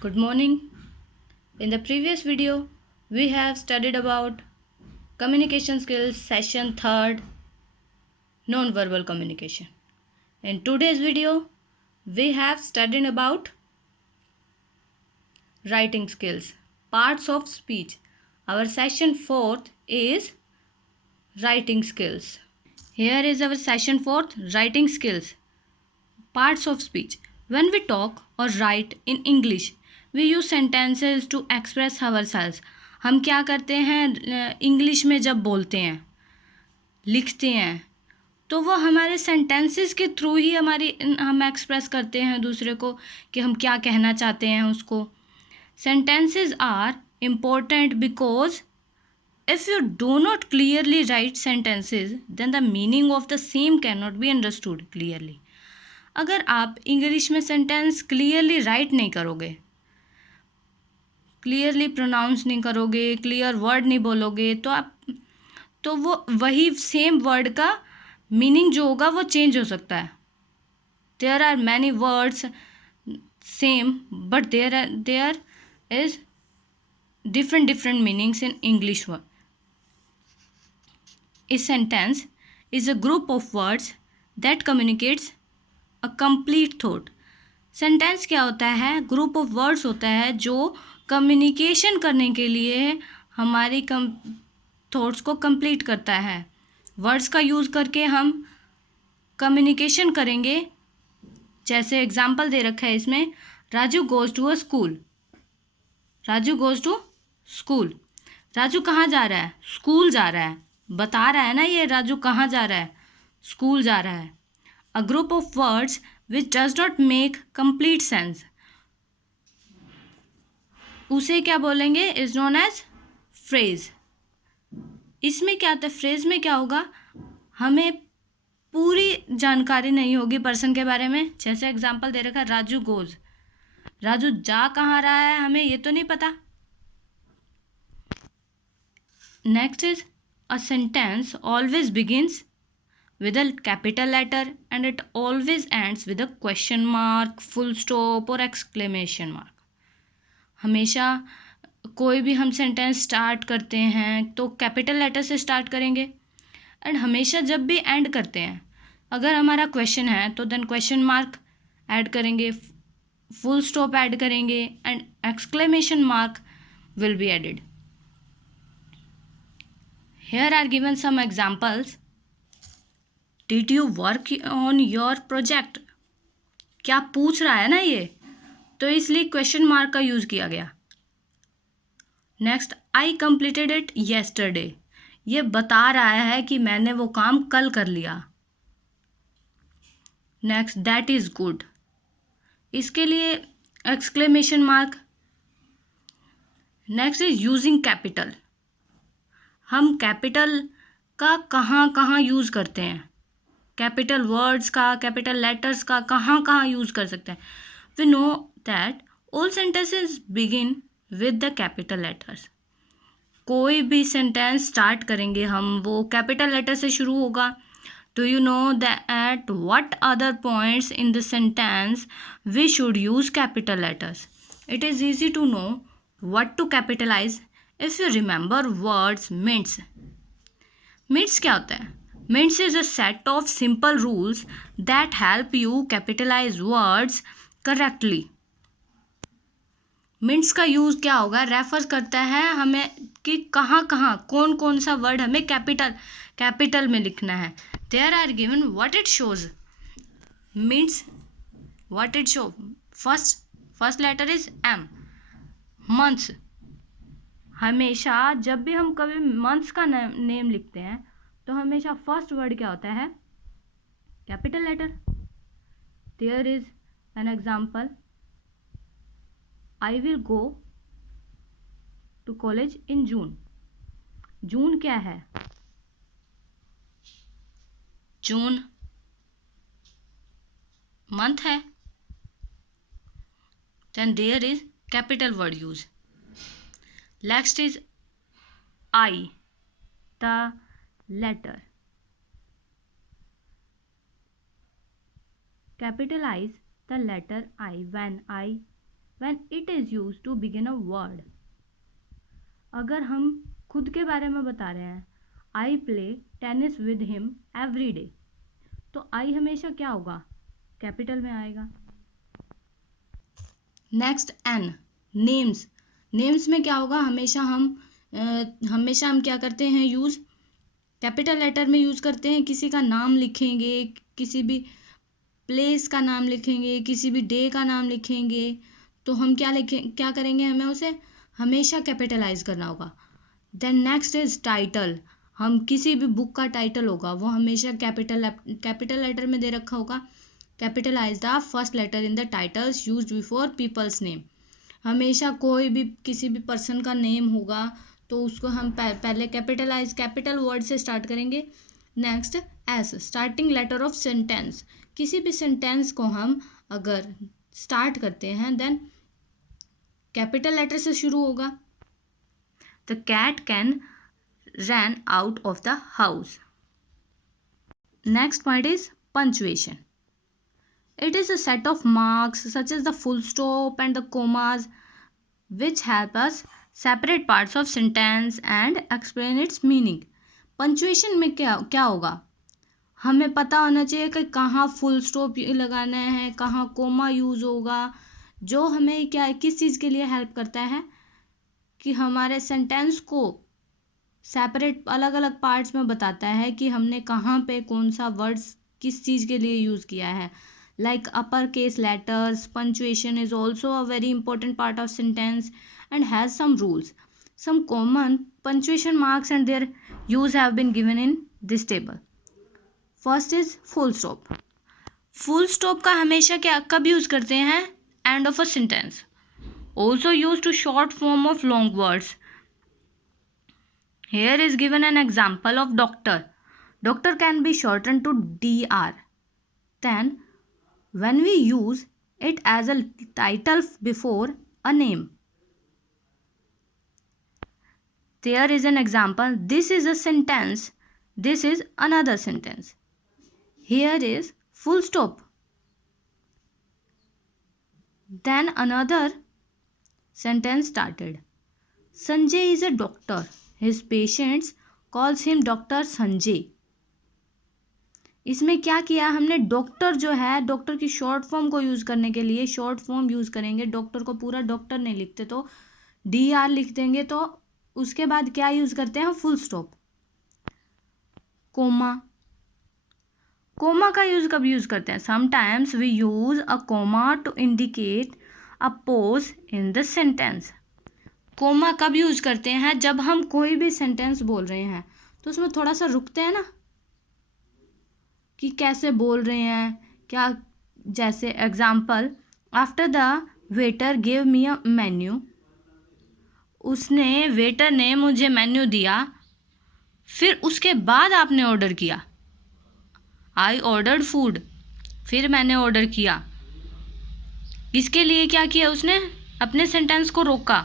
Good morning. In the previous video, we have studied about communication skills session 3rd, non-verbal communication. In today's video, we have studied about writing skills, parts of speech. Our session 4th is writing skills. Here is our session 4th, writing skills, parts of speech. When we talk or write in English, we use sentences to express ourselves. हम क्या करते हैं English में जब बोलते हैं, लिखते हैं, तो वो हमारे सेंटेंसेस के थ्रू ही हम एक्सप्रेस करते हैं दूसरे को कि हम क्या कहना चाहते हैं उसको. Sentences are important because if you do not clearly write sentences, then the meaning of the same cannot be understood clearly. अगर आप इंग्लिश में सेंटेंस क्लियरली राइट नहीं करोगे, क्लियरली प्रोनाउंस नहीं करोगे, क्लियर वर्ड नहीं बोलोगे, तो वो वही सेम वर्ड का मीनिंग जो होगा वो चेंज हो सकता है. There are many words same but there is different meanings in English word. A sentence is a group of words that communicates a complete thought. Sentence क्या होता है? ग्रुप ऑफ वर्ड्स होता है जो कम्युनिकेशन करने के लिए हमारी थॉट्स को कंप्लीट करता है. वर्ड्स का यूज़ करके हम कम्युनिकेशन करेंगे. जैसे एग्जांपल दे रखा है इसमें, Raju goes to a school. Raju goes to school. Raju कहाँ जा रहा है? स्कूल जा रहा है. बता रहा है ना ये राजू कहाँ जा रहा है? स्कूल जा रहा है. A group of words which does not make complete sense, उसे क्या बोलेंगे? Is known as phrase. इसमें क्या आता है? फ्रेज में क्या होगा? हमें पूरी जानकारी नहीं होगी पर्सन के बारे में. जैसे एग्जांपल दे रखा है, राजू गोज. राजू जा कहाँ रहा है हमें ये तो नहीं पता. Next is a sentence always begins with a capital letter and it always ends with a question mark, full stop और exclamation mark. हमेशा कोई भी हम सेंटेंस स्टार्ट करते हैं तो कैपिटल लेटर से स्टार्ट करेंगे. एंड हमेशा जब भी एंड करते हैं, अगर हमारा क्वेश्चन है तो देन क्वेश्चन मार्क ऐड करेंगे, फुल स्टॉप ऐड करेंगे and exclamation mark will be added. Here are given some examples. Did you work on your project? क्या पूछ रहा है ना ये, तो इसलिए क्वेश्चन मार्क का यूज़ किया गया. Next, I completed it yesterday. ये बता रहा है कि मैंने वो काम कल कर लिया. Next, that is good. इसके लिए exclamation mark. Next is using capital. हम कैपिटल का कहाँ कहाँ यूज़ करते हैं? कैपिटल वर्ड्स का, कैपिटल लेटर्स का कहाँ कहाँ यूज़ कर सकते हैं? We know that all sentences begin with the capital letters. कोई भी सेंटेंस स्टार्ट करेंगे हम, वो कैपिटल लेटर से शुरू होगा. Do you know that what other points in the sentence we should use capital letters? It is easy to know what to capitalize if you remember words. मिंट्स क्या होता है? Mints is a set of simple rules that help you capitalize words correctly. Mints का use क्या होगा? Refer करता है हमें कि कहाँ कहाँ कौन कौन सा वर्ड हमें कैपिटल में लिखना है. There are given what it shows. Mints what it show. First letter is M. Months. हमेशा जब भी हम कभी मंथ्स का नेम लिखते हैं तो हमेशा फर्स्ट वर्ड क्या होता है? Capital letter. There is an example, I will go to college in June. June क्या है? जून मंथ है. Then there is capital word use. Next is I, the letter. Capitalize the letter I when I when it is used to begin a word. अगर हम खुद के बारे में बता रहे हैं, I play tennis with him every day, तो I हमेशा क्या होगा, कैपिटल में आएगा. Next N, names. नेम्स में क्या होगा, हमेशा हम क्या करते हैं यूज़, कैपिटल लेटर में यूज़ करते हैं. किसी का नाम लिखेंगे, किसी भी प्लेस का नाम लिखेंगे, किसी भी डे का नाम लिखेंगे, तो हम क्या करेंगे, हमें उसे हमेशा कैपिटलाइज करना होगा. Then next is title. हम किसी भी बुक का टाइटल होगा वो हमेशा कैपिटल लेटर में दे रखा होगा. Capitalize the first letter in the titles used before people's name. हमेशा कोई भी किसी भी पर्सन का नेम होगा तो उसको हम पहले कैपिटल वर्ड से स्टार्ट करेंगे. Next is, starting letter of sentence. किसी भी सेंटेंस को हम अगर स्टार्ट करते हैं देन कैपिटल लेटर से शुरू होगा. The cat can run out of the house. Next point is punctuation. It is a set of marks such as the full stop and the commas which help us separate parts of sentence and explain its meaning. Punctuation में क्या होगा, हमें पता होना चाहिए कि कहाँ full stop लगाना है, कहाँ कोमा यूज़ होगा, जो हमें किस चीज़ के लिए हेल्प करता है कि हमारे सेंटेंस को सेपरेट अलग अलग पार्ट्स में बताता है कि हमने कहाँ पे कौन सा वर्ड्स किस चीज़ के लिए यूज़ किया है. Like uppercase letters, punctuation is also a very important part of sentence and has some rules. Some common punctuation marks and their use have been given in this table. First is full stop. Full stop का हमेशा कब use करते हैं, end of a sentence. Also used to short form of long words. Here is given an example of doctor. Doctor can be shortened to DR. Then when we use it as a title before a name. There is an example. This is a sentence. This is another sentence. Here is full stop. Then another sentence started. Sanjay is a doctor. His patients calls him Dr. Sanjay. इसमें क्या किया हमने, doctor जो है, doctor की short form को use करने के लिए शॉर्ट फॉर्म यूज़ करेंगे. डॉक्टर को पूरा डॉक्टर नहीं लिखते तो DR लिख देंगे. तो उसके बाद क्या यूज़ करते हैं, फुल स्टॉप. कोमा. कोमा का यूज़ कब यूज़ करते हैं, sometimes we use a comma to indicate a pause in the sentence. Comma कब यूज़ करते हैं, जब हम कोई भी सेंटेंस बोल रहे हैं तो उसमें थोड़ा सा रुकते हैं ना कि कैसे बोल रहे हैं क्या. जैसे example, after the waiter give me a menu. उसने वेटर ने मुझे मेन्यू दिया, फिर उसके बाद आपने ऑर्डर किया. I ordered food. फिर मैंने ऑर्डर किया. इसके लिए क्या किया उसने, अपने सेंटेंस को रोका.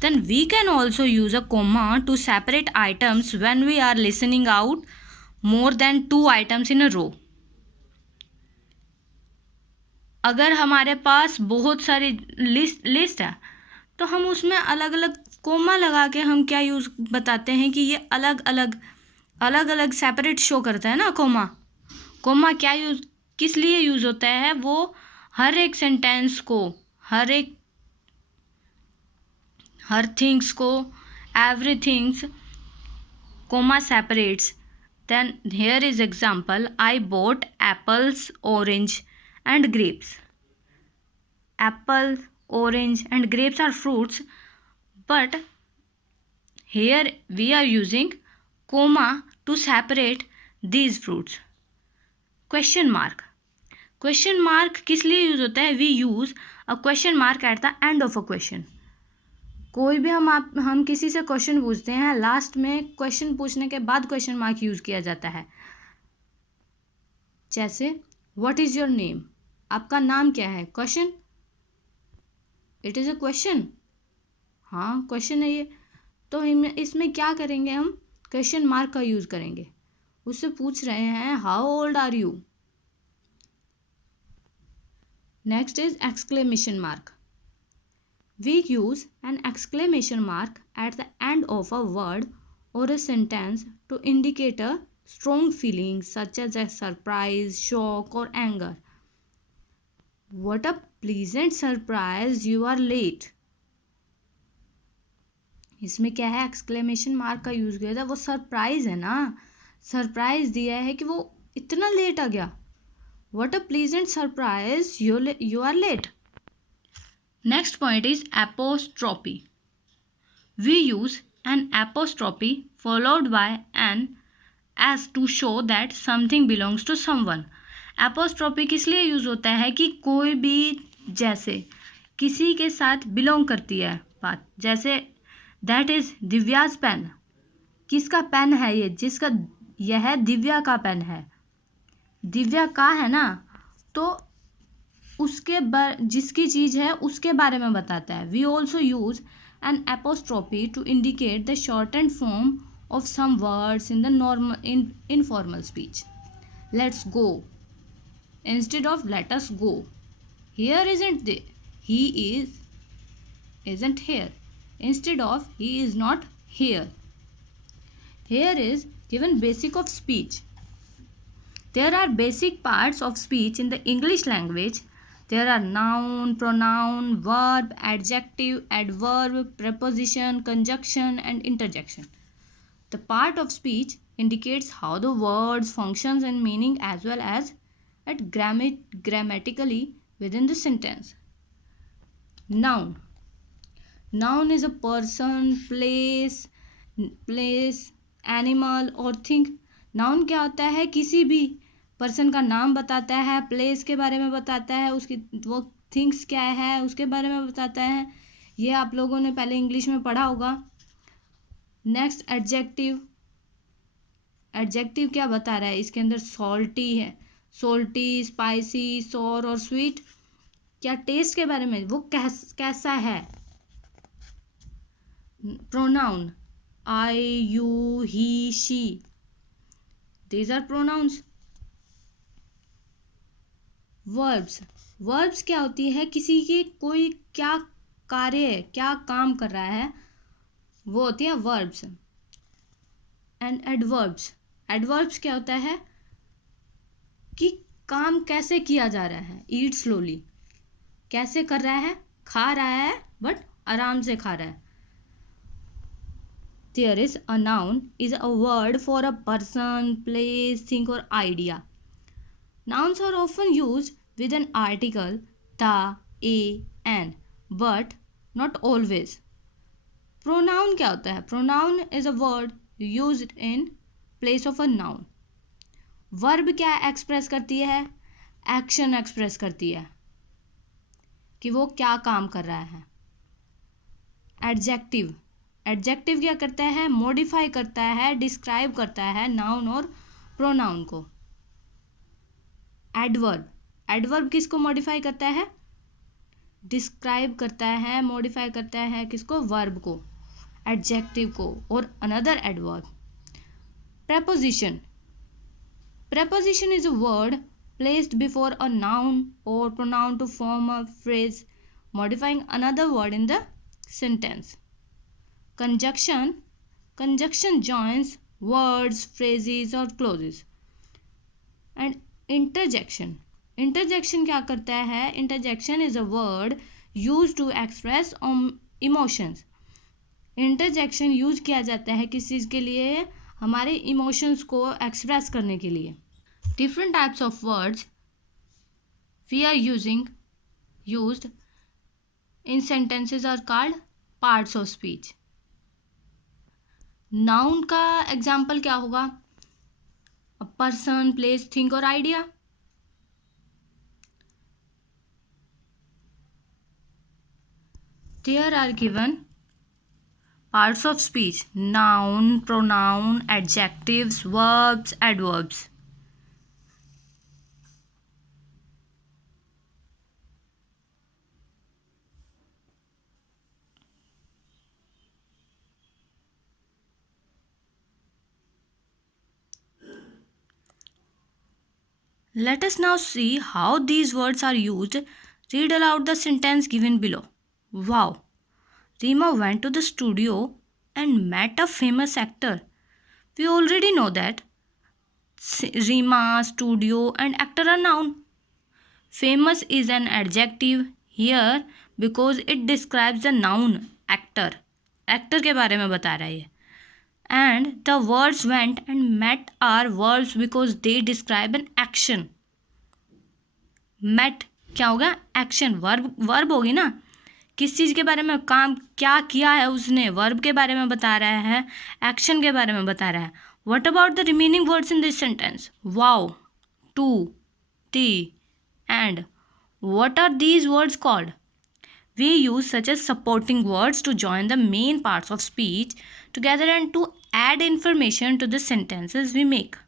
Then we can also use a comma to separate items when we are listening out more than 2 items in a row. अगर हमारे पास बहुत सारी लिस्ट है तो हम उसमें अलग अलग कोमा लगा के हम क्या यूज़ बताते हैं कि ये अलग अलग सेपरेट शो करता है ना. कोमा क्या किस लिए यूज़ होता है, वो हर एक सेंटेंस को, हर थिंग्स को, everythings comma separates. Then here is example. I bought apples, orange and grapes. Apple, orange and grapes are fruits, but here we are using comma to separate these fruits. Question mark. Question mark किस लिए use होता है, we use a question mark at the end of a question. कोई भी हम किसी से question पूछते हैं, लास्ट में क्वेश्चन पूछने के बाद क्वेश्चन मार्क यूज़ किया जाता है. जैसे व्हाट इज़ योर नेम, आपका नाम क्या है, question. It is a question. हाँ क्वेश्चन है ये. तो इसमें क्या करेंगे, हम क्वेश्चन मार्क का यूज़ करेंगे. उससे पूछ रहे हैं how old are you. Next is exclamation mark. We use an exclamation mark at the end of a word or a sentence to indicate a strong feeling such as a surprise, shock, or anger. What a pleasant surprise, you are late. इसमें क्या है, exclamation mark का use किया था, वो surprise है ना, surprise दिया है कि वो इतना लेट आ गया. What a pleasant surprise, you are late. Next point is apostrophe. We use an apostrophe followed by an S to show that something belongs to someone. Apostrophe किस लिए यूज होता है कि कोई भी जैसे किसी के साथ बिलोंग करती है बात, जैसे दैट इज दिव्याज पेन. किसका पेन है ये, जिसका, यह दिव्या का पेन है, दिव्या का है ना, तो उसके जिसकी चीज है उसके बारे में बताता है. We also use an apostrophe to indicate the shortened form of some words in the normal informal speech. Let's go instead of let us go. Here isn't there, he isn't here instead of he is not here. Here is given basic of speech. There are basic parts of speech in the English language. There are noun, pronoun, verb, adjective, adverb, preposition, conjunction and interjection. The part of speech indicates how the words functions in meaning as well as at grammatically within the sentence. Noun. Noun is a person, place, animal or thing. Noun क्या होता है, किसी भी person का नाम बताता है, place के बारे में बताता है, उसकी वो थिंग्स क्या है उसके बारे में बताता है. ये आप लोगों ने पहले इंग्लिश में पढ़ा होगा. Next adjective. एडजेक्टिव क्या बता रहा है, इसके अंदर सॉल्टी है, सॉल्टी, स्पाइसी, सॉर और स्वीट. क्या टेस्ट के बारे में, वो कैसा है. Pronoun I, you, he, she, these are pronouns. Verbs. Verbs क्या होती है, किसी की कोई क्या कार्य, क्या काम कर रहा है, वो होती है वर्ब्स. And adverbs. एडवर्ब्स क्या होता है कि काम कैसे किया जा रहा है. ईट स्लोली, कैसे कर रहा है, खा रहा है बट आराम से खा रहा है. There is a noun is a word for a person, place, thing or idea. Nouns are often used with an article, the, a, an, but not always. Pronoun क्या होता है. Pronoun is a word used in place of a noun. Verb क्या express करती है, action express करती है कि वो क्या काम कर रहा है. एडजेक्टिव. एडजेक्टिव क्या करता है, मॉडिफाई करता है, डिस्क्राइब करता है नाउन और प्रोनाउन को. एडवर्ब. एडवर्ब किसको मॉडिफाई करता है, डिस्क्राइब करता है, मॉडिफाई करता है किसको, वर्ब को, एडजेक्टिव को. और another adverb. preposition. Preposition is a word placed before a noun or pronoun to form a phrase modifying another word in the sentence. Conjunction. Conjunction joins words, phrases or clauses. And interjection. Interjection क्या करता है, interjection is a word used to express emotions. Interjection use किया जाता है किस चीज़ के लिए, हमारे इमोशंस को एक्सप्रेस करने के लिए. Different types of words we are used in sentences are called parts of speech. Noun का एग्जाम्पल क्या होगा, अ पर्सन, प्लेस, थिंग और idea. There are given parts of speech: noun, pronoun, adjectives, verbs, adverbs. Let us now see how these words are used. Read aloud the sentence given below. Wow, Rima went to the studio and met a famous actor. We already know that Rima, studio, and actor are noun. Famous is an adjective here because it describes the noun actor. Actor के बारे में बता रहा है ये. And the words went and met are verbs because they describe an action. Met क्या होगा? Action. Verb होगी ना. किस चीज़ के बारे में काम क्या किया है उसने, वर्ब के बारे में बता रहा है, एक्शन के बारे में बता रहा है. What about the remaining words in this sentence? Wow, to, T, and. What are these words called? We use such as supporting words to join the main parts of speech together and to add information to the sentences we make.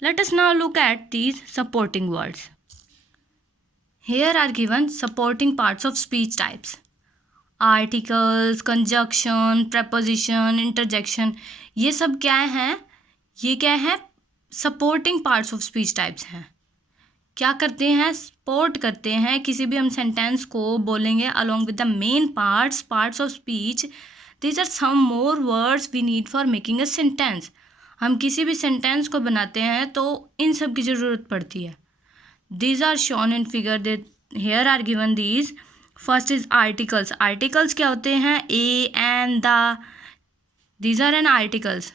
Let us now look at these supporting words. Here are given supporting parts of speech types. Articles, conjunction, preposition, interjection. ये सब क्या है? ये क्या है? Supporting parts of speech types हैं. क्या करते हैं? सपोर्ट करते हैं. किसी भी हम सेंटेंस को बोलेंगे along with the main parts of speech. These are some more words we need for making a sentence. हम किसी भी सेंटेंस को बनाते हैं तो इन सब की ज़रूरत पड़ती है. These are shown in figure. Here are given these. First is articles. Articles क्या होते हैं? A, and, the. These are an articles.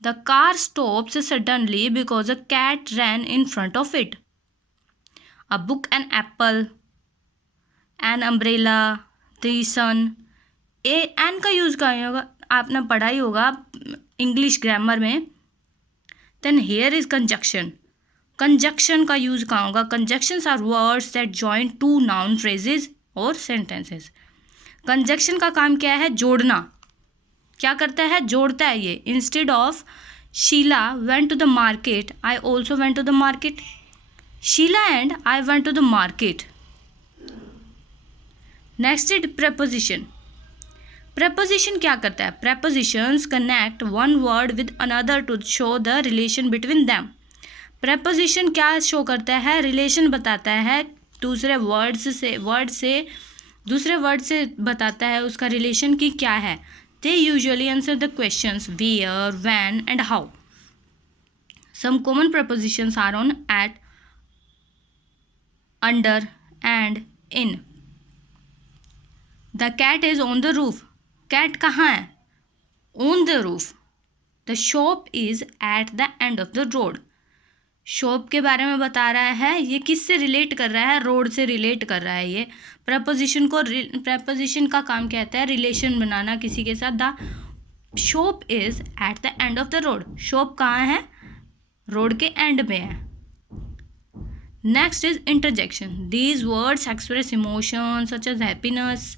The car stops suddenly because a cat ran in front of it. A book, an apple, an umbrella, the sun. An का use कहाँ होगा? आपने पढ़ा ही होगा English grammar में. Then here is conjunction. Conjunction का use कहाँ होगा? Conjunctions are words that join two noun phrases or sentences. Conjunction का काम क्या है? जोड़ना. क्या करता है? जोड़ता है ये. Instead of Sheila went to the market, I also went to the market. Sheila and I went to the market. Next is preposition. Preposition क्या करता है? Prepositions connect one word with another to show the relation between them. Preposition क्या show करता है? Relation बताता है. दूसरे word से बताता है उसका रिलेशन की क्या है. They usually answer the questions where, when, and how. Some common prepositions are on, at, under, and in. The cat is on the roof. Cat कहाँ है? On the roof. The shop is at the end of the road. Shop के बारे में बता रहा है. ये किससे रिलेट कर रहा है? रोड से रिलेट कर रहा है. ये प्रपोजिशन का काम क्या होता है? रिलेशन बनाना किसी के साथ. The shop is at the end of the road. Shop कहाँ है? रोड के एंड में है. Next is interjection. These words express emotion such as happiness,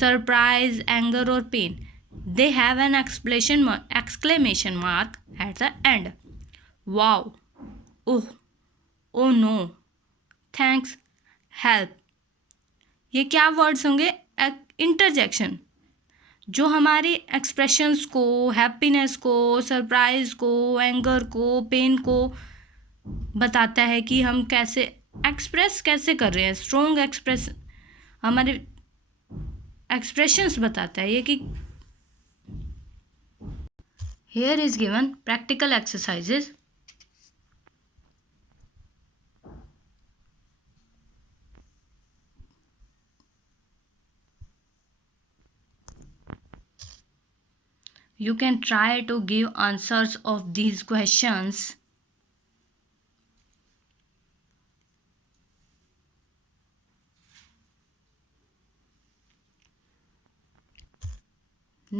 surprise, anger और pain. They have an exclamation mark at the end. Wow, oh, oh no, thanks, help. ये क्या words होंगे? Interjection. जो हमारी expressions को, happiness को, surprise को, anger को, पेन को बताता है कि हम कैसे एक्सप्रेस कैसे कर रहे हैं. स्ट्रॉन्ग हमारे एक्सप्रेशंस बताता है ये कि. Here is given practical exercises. You can try to give answers of these questions.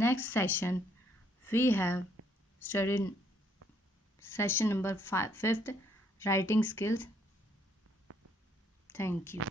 Next session, we have studied session number 5th, writing skills. Thank you.